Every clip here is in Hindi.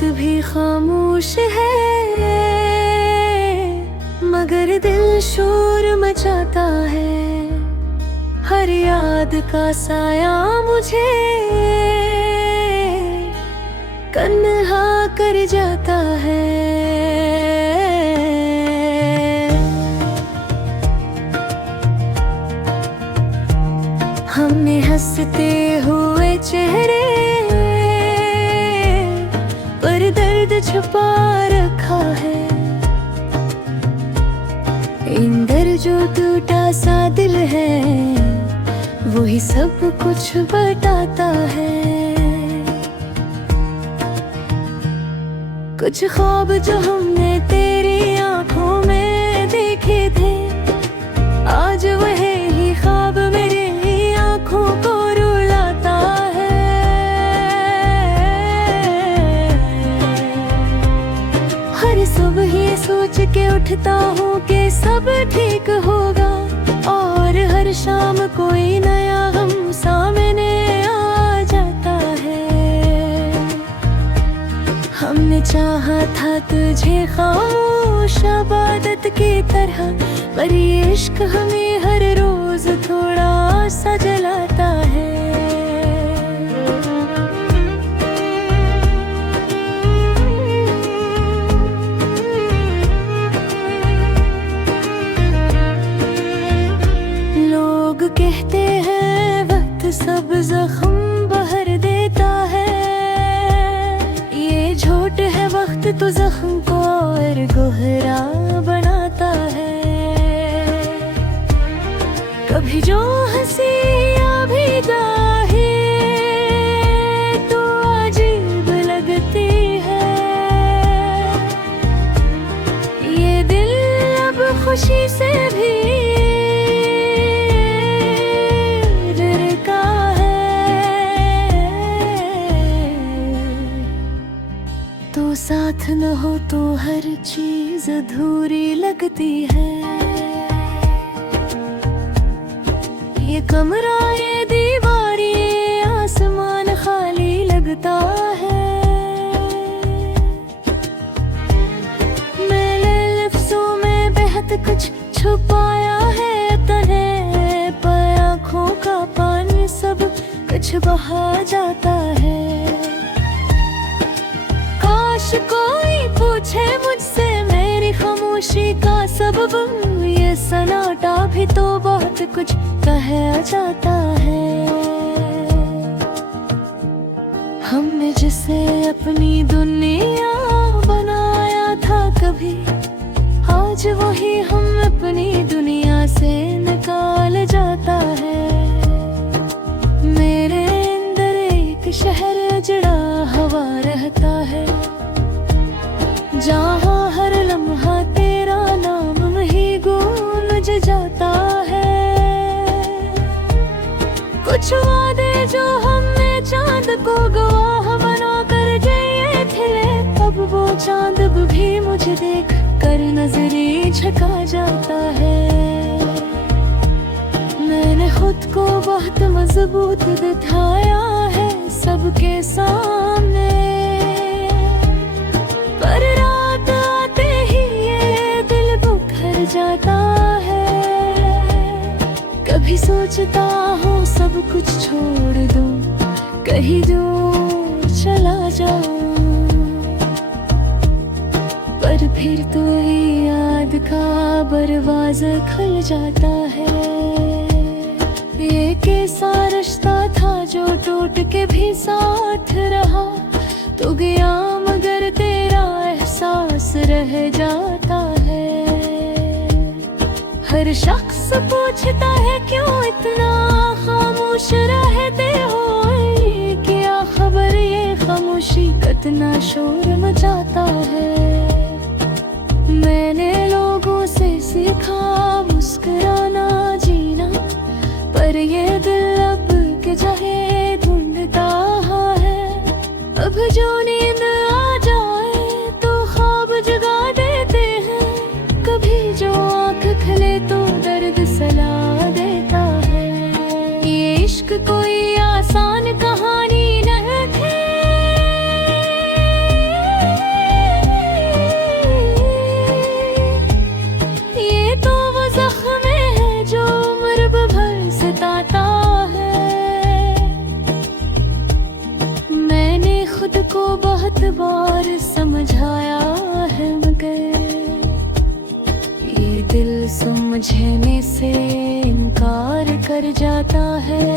रात भी खामोश है, मगर दिल शोर मचाता है। हर याद का साया मुझे तन्हा कर जाता है। हमने हंसते हुए चेहरे पर दर्द छुपा रखा है। इंदर जो टूटा सा दिल है वही सब कुछ बताता है। कुछ ख्वाब जो हमने तेरी आंखों में देखे थे, आज वही ख्वाब मेरी आंखों को रुलाता है। हर सुबह ये सोच के उठता हूँ कि सब ठीक होगा, और हर शाम कोई नया गम सामने आ जाता है। हमने चाहा था तुझे खामोश इबादत की तरह, पर ये इश्क हमें हर रोज थोड़ा सा जलाता है। लोग कहते हैं वक्त सब जख्म भर देता है, ये झूठ है, वक्त तो जख्म को और गहरा बनाता है। कभी जो हंसी अभी जाहे तो अजीब लगती है, ये दिल अब खुशी से भी डरता है। तो साथ न हो तो हर चीज अधूरी लगती है। ये कमरा, ये दीवार, ये आसमान खाली लगता है। मैंने लफ्ज़ों में बेहद कुछ छुपाया है तन्हे, पर आँखों का पानी सब कुछ बहा जाता है। काश कोई पूछे मुझसे मेरी खामोशी का सबब, ये सन्नाटा भी तो बहुत कुछ कह जाता है। हमने जिसे अपनी दुनिया बनाया था कभी, आज वही हम अपनी दुनिया से निकाल जाता है। मेरे अंदर एक शहर उजड़ा हवा रहता है, जहाँ हर लम्हा तेरा नाम ही गूंज जाता है। कुछ वादे जो हमने चांद को गवाह बना कर जिए थे, अब वो चांद भी मुझे देख कर नजरें झुका जाता है। मैंने खुद को बहुत मजबूत दिखाया है सबके सामने, पर रात आते ही ये दिल बुखर जाता है। कभी सोचता हूँ सब कुछ छोड़ दूँ, कहीं दूर चला जाऊँ, पर फिर तो ही याद का दरवाजा खुल जाता है। ये कैसा रिश्ता था जो टूट के भी साथ रहा, तो गया मगर तेरा एहसास रह जाता है। हर शख्स पूछता है क्यों इतना खामोश रहते हो, क्या खबर ये खामोशी कितना शोर मचाता है। मैंने लोगों से सीखा मुस्कुराना जीना, पर ये दिल अब के जगह ढूंढता है। अब जो नींद आ जाए तो ख्वाब जगा देते हैं, कभी जो आँख खले तो दर्द सला देता है। ये इश्क कोई आसान कहानी नहीं थी, बार समझाया है, मगर ये दिल समझने से इनकार कर जाता है।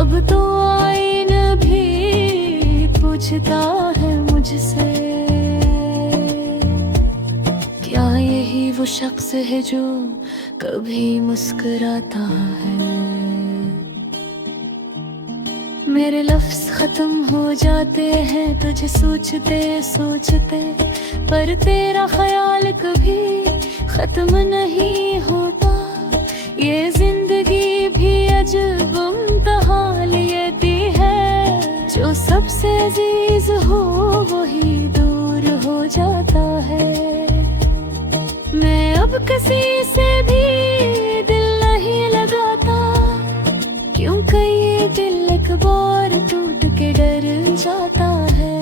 अब तो आईना भी पूछता है मुझसे, क्या यही वो शख्स है जो कभी मुस्कुराता है। मेरे लफ्ज खत्म हो जाते हैं तुझे सोचते सोचते, पर तेरा ख्याल कभी खत्म नहीं होता। ये जिंदगी भी अजब इम्तिहान लेती है, जो सबसे अजीज हो वही दूर हो जाता है। मैं अब किसी से भी दिल नहीं लगाता, क्योंकि ये दिल एक बार टूट के डर जाता है।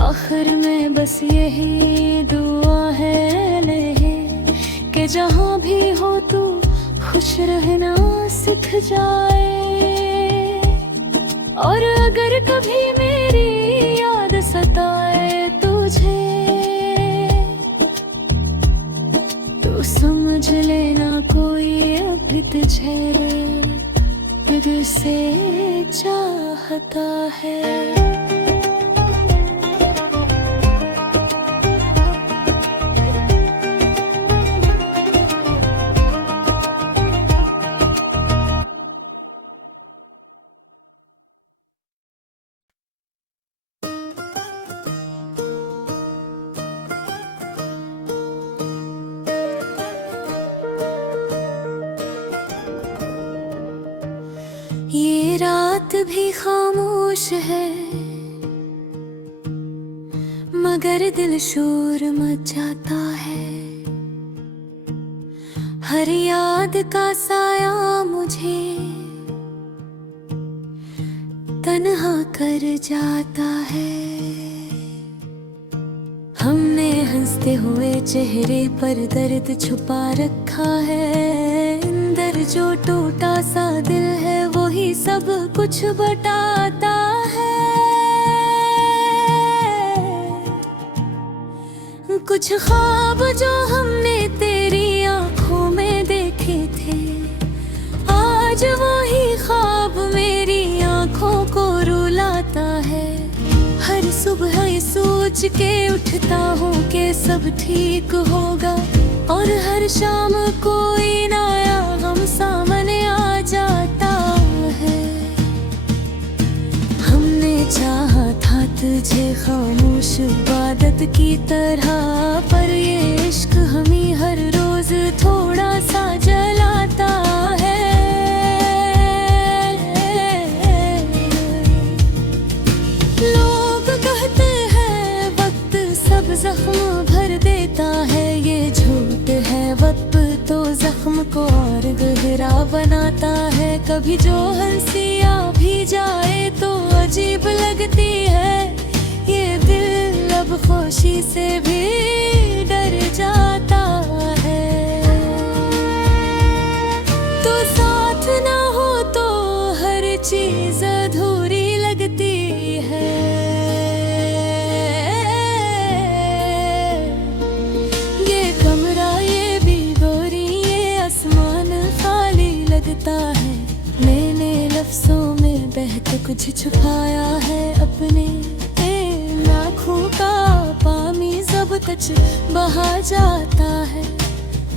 आखिर में बस यही दुआ है कि जहाँ भी हो तू खुश रहना सीख जाए। और अगर कभी मेरी याद सताए तुझे, तो समझ लेना कोई अभी तुझे दिल से चाहता है। ये रात भी खामोश है, मगर दिल शोर मचाता है। हर याद का साया मुझे तन्हा कर जाता है। हमने हंसते हुए चेहरे पर दर्द छुपा रखा है। अंदर जो टूटा सा दिल है वही सब कुछ बताता है। कुछ ख्वाब जो हमने तेरी आंखों में देखे थे, आज वही ख्वाब मेरी आंखों को रुलाता है। हर सुबह ये सोच के उठता हूँ कि सब ठीक होगा, और हर शाम कोई नया गम सामने आ जाता है। हमने चाहा था तुझे खामोश इबादत की तरह, पर ये इश्क हमें हर रोज थोड़ा सा जलाता है। लोग कहते हैं वक्त सब जख्म भर देता है, ये झूठ है। वक्त तो जख्म को और गहरा बनाता है। कभी जो हंसिया भी जाए तो अजीब लगती है। ये दिल अब खुशी से भी डर जाता है। तो साथ ना हो तो हर चीज अधूरी लगती है। ये कमरा ये भी गोरी, ये आसमान खाली लगता है। मैंने लफ्जों में बहके कुछ छुपाया है अपने आँखों का पानी सब कुछ बहा जाता है।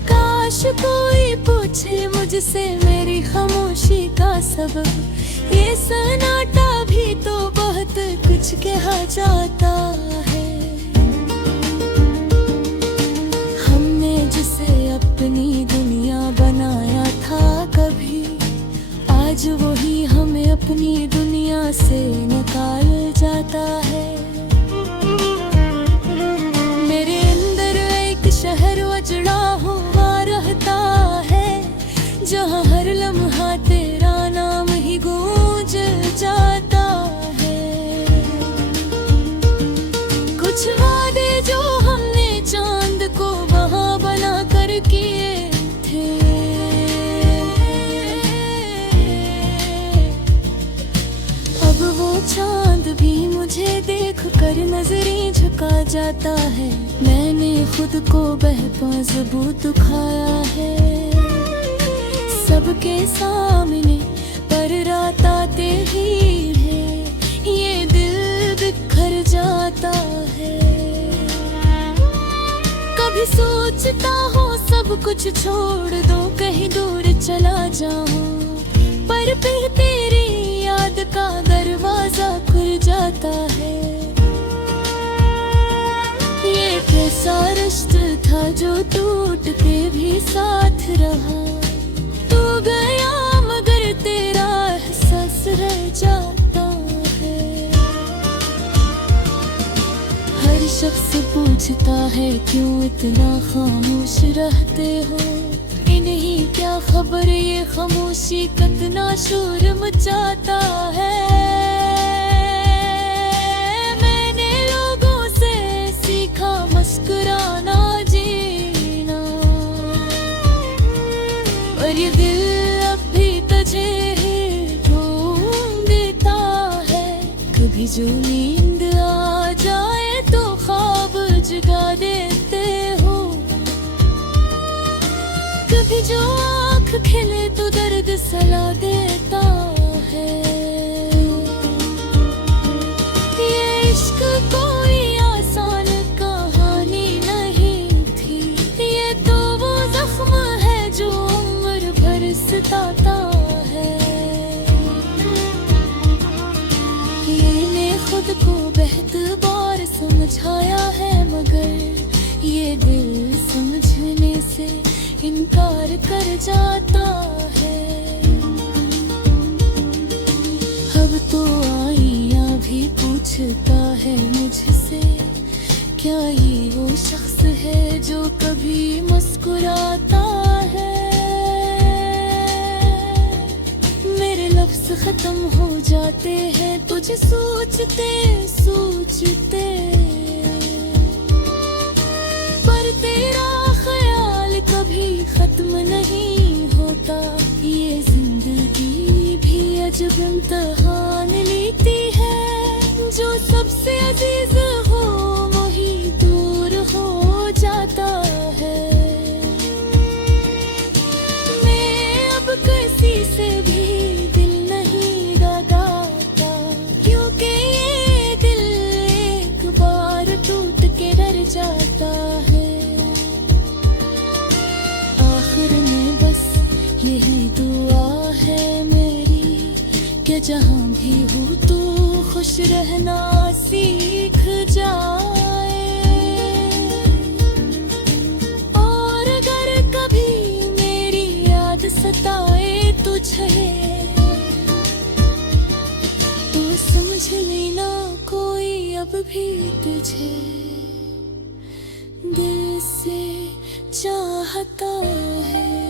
काश कोई पूछे मुझसे मेरी खामोशी का सबब, ये सन्नाटा भी तो बहुत कुछ कहा जाता है। हमने जिसे अपनी दुनिया बनाया था कभी, आज वही हमें अपनी दुनिया से निकाल जाता है। मेरे अंदर एक शहर उजड़ा हुआ रहता है, जहाँ हर लम्हा तेरा नाम ही गूंज जाता है। कुछ वादे जो हमने चांद को वहाँ बना कर किए थे, मुझे देख कर नजरें झुका जाता है। मैंने खुद को बेहद दुखाया है सबके सामने, पर रात आते ही है ये दिल बिखर जाता है। कभी सोचता हूँ सब कुछ छोड़ दो, कहीं दूर चला जाऊं, पर फिर तेरी याद का दरवाजा खुल जाता है। ये कैसा रिश्ता था जो टूट के भी साथ रहा, तू गया मगर तेरा एहसास रह जाता है। हर शख्स पूछता है क्यों इतना खामोश रहते हो, इन्हीं क्या खबर ये खामोशी कितना शोर मचाता है। मैंने लोगों से सीखा मुस्कुराना जीना, पर ये दिल अब भी तुझे ढूंढता है। कभी जो नींद आ जाए तो ख्वाब जगा देते हो, कभी जो आँख खिले तो दर्द सला देता है। ये इश्क कोई आसान कहानी नहीं थी, ये तो वो जख्म है जो उम्र भर सताता है। ये खुद को बेहद बार समझाया है, मगर ये दिल समझने से इनकार कर जाता है। अब तो आईना भी पूछता है मुझसे, क्या ये वो शख्स है जो कभी मुस्कुराता है। मेरे लफ्ज खत्म हो जाते हैं तुझे सोचते सोचते, पर तेरा ख्याल कभी खत्म नहीं होता। ये जिंदगी भी अजब इम्तिहान लेती है, जो सबसे अजीज हो वही दूर हो जाता है। मैं अब किसी से भी दिल नहीं लगाता, क्योंकि ये दिल एक बार टूट के डर जाता है। यही दुआ है मेरी कि जहाँ भी हो तू खुश रहना सीख जाए। और अगर कभी मेरी याद सताए तुझे, तो समझ लेना कोई अब भी तुझे दिल से चाहता है।